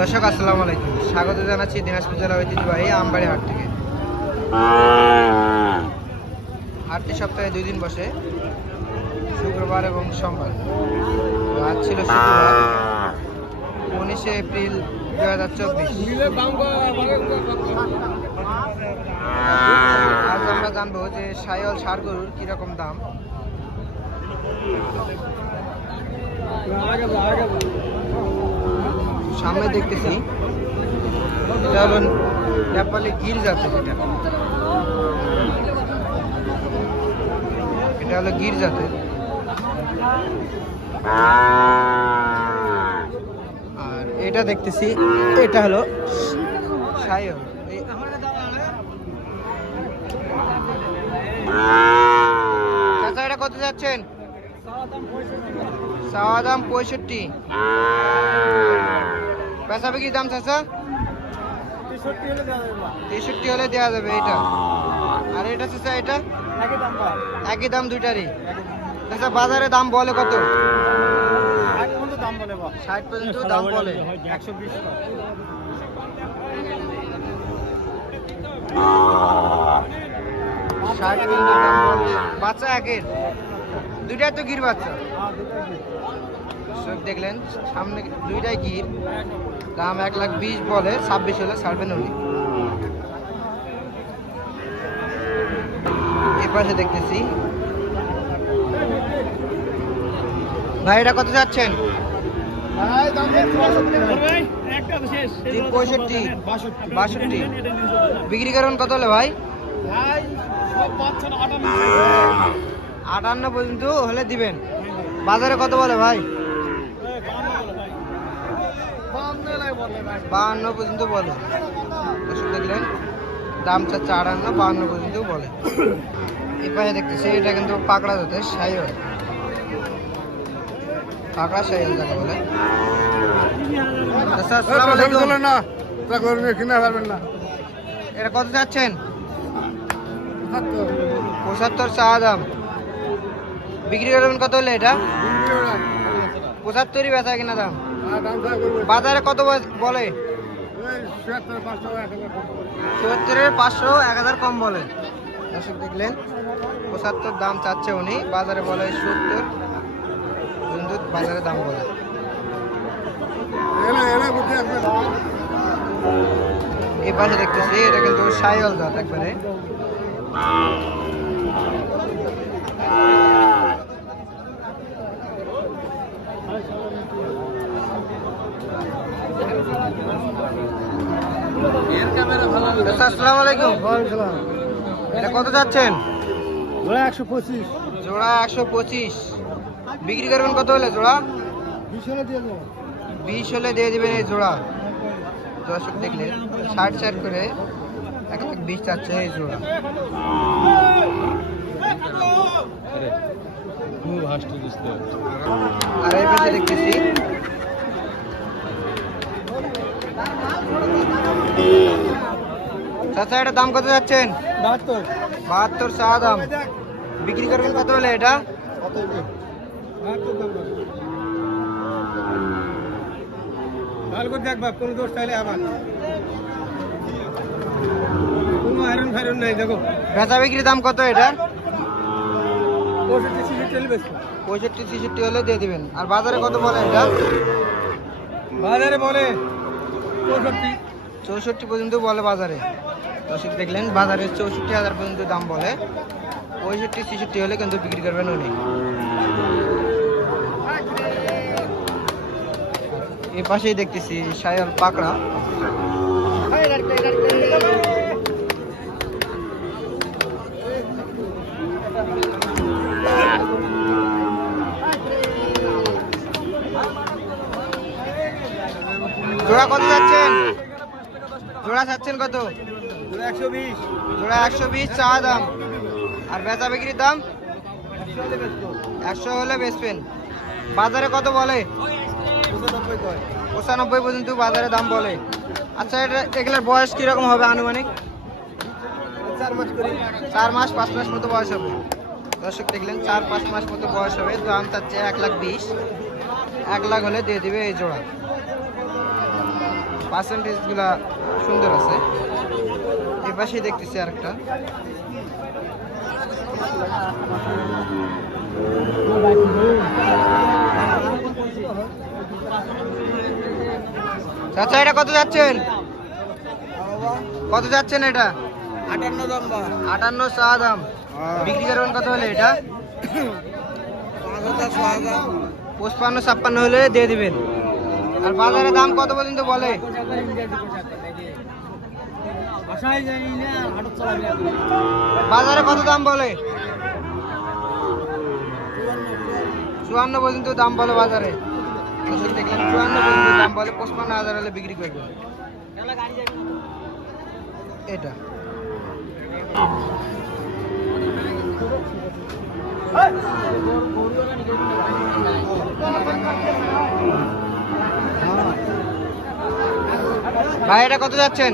দর্শক, আসসালামু আলাইকুম। স্বাগত জানাচ্ছি দিনাজপুর জেলা ঐতিহ্যবাহী আমবাড়ি হাট থেকে। হাটটি সপ্তাহে দুই দিন বসে, শুক্রবার এবং সোমবার। আজ ছিল শুক্রবার, উনিশে এপ্রিল দু হাজার চব্বিশ। আজ আমরা জানব যে সায়ল সার গরুর কীরকম দাম। সামনে দেখতেছি। এটা হলো নেপালি গির জাতের এটা এটা হলো গির আর এটা দেখতেছি, এটা হলো চাচা, এটা কত যাচ্ছেন? চাওয়া পঁয়ষট্টি। পেশা কি দাম চাচা তেষট্টি হলে দেওয়া যাবে এটা। আর এটা চাচা এটা? একই দাম দুইটারই। চাচা বাজারে দাম বলে কত? ষাট দাম বলে। ষাট বাচ্চা একের? দুইটাই তো গির বাচ্চা। দেখলেন, সামনে দুইটাই গির। দাম এক লাখ বিশ বলে ছাব্বিশ হলে ছাড়বেন উনি। এই পাশে দেখতেছি। ভাই এটা কত যাচ্ছেন পঁয়ষট্টি। বাষট্টি। বিক্রি করবেন কত হলে ভাই? আটান্ন পর্যন্ত হলে দিবেন। বাজারে কত বলে ভাই? বাহান্ন পর্যন্ত বলে। দর্শক দেখলেন দাম চাচ্ছে আটান্ন বাহান্ন পর্যন্ত বলে। এই পাশে দেখতেছি এটা কিন্তু পাকড়া জাতের সাইল পাকড়া সাইল যাকে বলে। আচ্ছা, এটা কত যাচ্ছেন পঁচাত্তর। চা দাম। বিক্রি করবেন কত হলে এটা? পঁচাত্তরই বেচা কিনা দাম। বাজারে কত বল- চুয়াত্তরের পাঁচশো, এক হাজার কম বলে। দর্শক দেখলেন, পঁচাত্তর দাম চাচ্ছে উনি। বাজারে বলে সত্তর কিন্তু বাজারে দাম বলে। এই পাশে দেখতেছি, এটা কিন্তু সাইওয়াল জাত একবারে। আসসালামু আলাইকুম। এটা কত যাচ্ছেন? একশো পঁচিশ। জোড়া একশো পঁচিশ। বিক্রি করবেন কত হলে জোড়া? বিশ হলে দিয়ে দিবেন এই জোড়া। দর্শক দেখলে ষাট ষাট করে এক এক বিশ চাচ্ছে এই জোড়া। আর এই পাশে দেখতেছি চাচা এটা দাম কত যাচ্ছেন? বাহাত্তর। বাহাত্তর চা দাম। বিক্রি করবেন কত হলে এটা? কত বাহাত্তর দাম ভালো করে দেখবা কোন দোষ চাইলে আবার। কোনো আয়রন নাই দেখো। বেচা বিক্রি দাম কত এটা? পঁয়ষট্টি বেশি পঁয়ষট্টি ছেষট্টি হলে দিয়ে দিবেন। আর বাজারে কত বলে এটা? বাজারে বলে চৌষট্টি। পর্যন্ত বলে বাজারে। দর্শক দেখলেন, বাজারে চৌষট্টি হাজার পর্যন্ত দাম বলে। পঁয়ষট্টি, ছেষট্টি হলে কিন্তু বিক্রি করবেন উনি। এ পাশেই দেখতেছি সায়াল পাকড়া। জোড়া কত যাচ্ছেন? জোড়া চাচ্ছেন কত? জোড়া একশো বিশ। জোড়া একশো বিশ চা দাম। আর বেচা বিক্রির দাম? একশো হলে বেচবেন বাজারে কত বলে? পঁচানব্বই পর্যন্ত বাজারে দাম বলে। আচ্ছা এটা এগুলোর বয়স কীরকম হবে আনুমানিক? চার মাস করে। চার মাস পাঁচ মাস মতো বয়স হবে। দর্শক দেখলেন চার পাঁচ মাস মতো বয়স হবে। দাম চাচ্ছে এক লাখ বিশ। এক লাখ হলে দিয়ে দিবে এই জোড়া। পার্সেন্টেজগুলা সুন্দর আছে। এ পাশেই দেখতেছি আরেকটা। চাচা এটা কত যাচ্ছেন? কত যাচ্ছেন এটা? আটান্ন দাম আটান্ন চা দাম। বিক্রি করবেন কত হলে এটা? পঁচপান্ন ছাপ্পান্ন হলে দিয়ে দিবেন। আর বাজারে দাম কত পর্যন্ত বলে? বাজারে কত দাম বলে? চুয়ান্ন পর্যন্ত দাম বলে বাজারে। দেখলাম চুয়ান্ন পর্যন্ত দাম বলে, পঁচপান্ন হাজার হলে বিক্রি করবেন এটা। ভাই এটা কত যাচ্ছেন?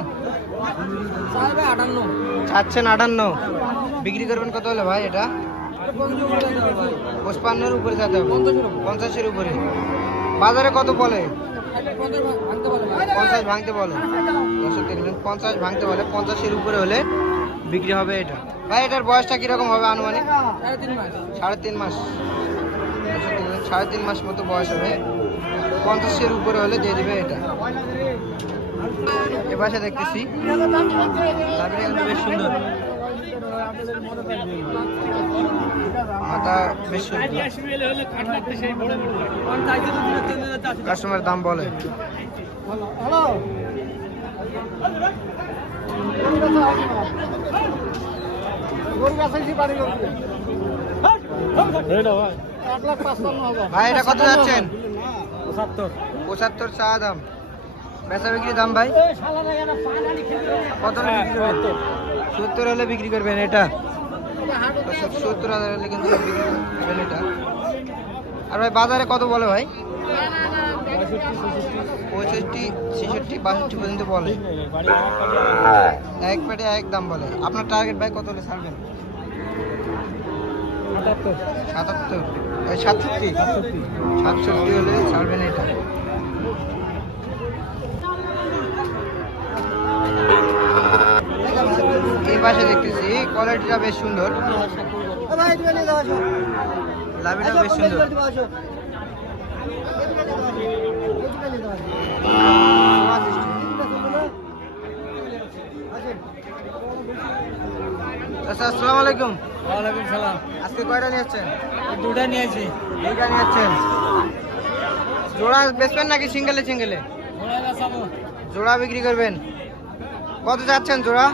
চাচ্ছেন আটান্ন। বিক্রি করবেন কত হলে ভাই এটা? পঁচপান্নর উপরে যেতে হবে। পঞ্চাশের উপরে। বাজারে কত বলে? পঞ্চাশ ভাঙতে বলে। দর্শক দেখলেন পঞ্চাশ ভাঙতে বলে। পঞ্চাশের উপরে হলে বিক্রি হবে এটা। ভাই এটার বয়সটা কীরকম হবে আনুমানিক? সাড়ে তিন মাস। সাড়ে তিন মাস মতো বয়স হবে। পঞ্চাশের উপরে হলে দিয়ে দেবে এটা। এ পাশে দেখতেছি। বেশ সুন্দর। কাস্টমার দাম বলে। ভাই, এটা কত যাচ্ছেন? পঁচাত্তর। পঁচাত্তর চা দাম। বেচা বিক্রি দাম ভাই? কত হলে বিক্রি করবেন? সত্তর হলে বিক্রি করবেন এটা? দর্শক, সত্তর হাজার হলে কিন্তু বিক্রি করবেন এটা। আর ভাই বাজারে কত বলে ভাই? পঁয়ষট্টি ছেষট্টি বাষট্টি পর্যন্ত বলে। এক পেটে এক দাম বলে। আপনার টার্গেট ভাই কত হলে ছাড়বেন? সাতাত্তর। এই সাতষট্টি। সাতষট্টি হলে ছাড়বেন এটা। পাশে দেখতেছি। কোয়ালিটিটা বেশ সুন্দর। লাভিটা বেশ সুন্দর। আচ্ছা আসসালামু আলাইকুম। ওয়ালাইকুম সালাম। আজকে কয়টা নিয়েছেন দুটা নিয়েছি নিয়েছেন জোড়া বেচবেন নাকি সিঙ্গেলে সিঙ্গেলে জোড়া বিক্রি করবেন। কত যাচ্ছেন জোড়া?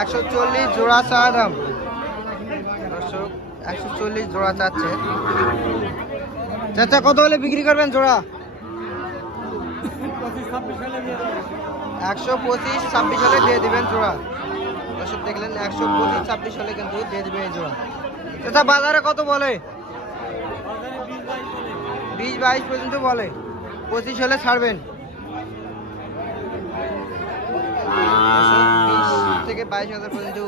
একশো চল্লিশ জোড়া চা দাম। দর্শক একশো চল্লিশ জোড়া চাচ্ছে। চাচা কত হলে বিক্রি করবেন জোড়া? একশো পঁচিশ ছাব্বিশ হলে দিয়ে দিবেন জোড়া। দর্শক দেখলেন একশো পঁচিশ ছাব্বিশ হলে কিন্তু দিয়ে দিবে এই জোড়া। চাচা বাজারে কত বলে? বিশ বাইশ পর্যন্ত বলে। পঁচিশ হলে ছাড়বেন দর্শক, বিশ থেকে বাইশ হাজার পর্যন্ত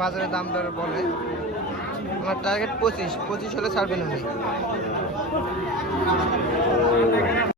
বাজারে দাম দর বলে। আমার টার্গেট পঁচিশ পঁচিশ হলে ছাড়বেন উনি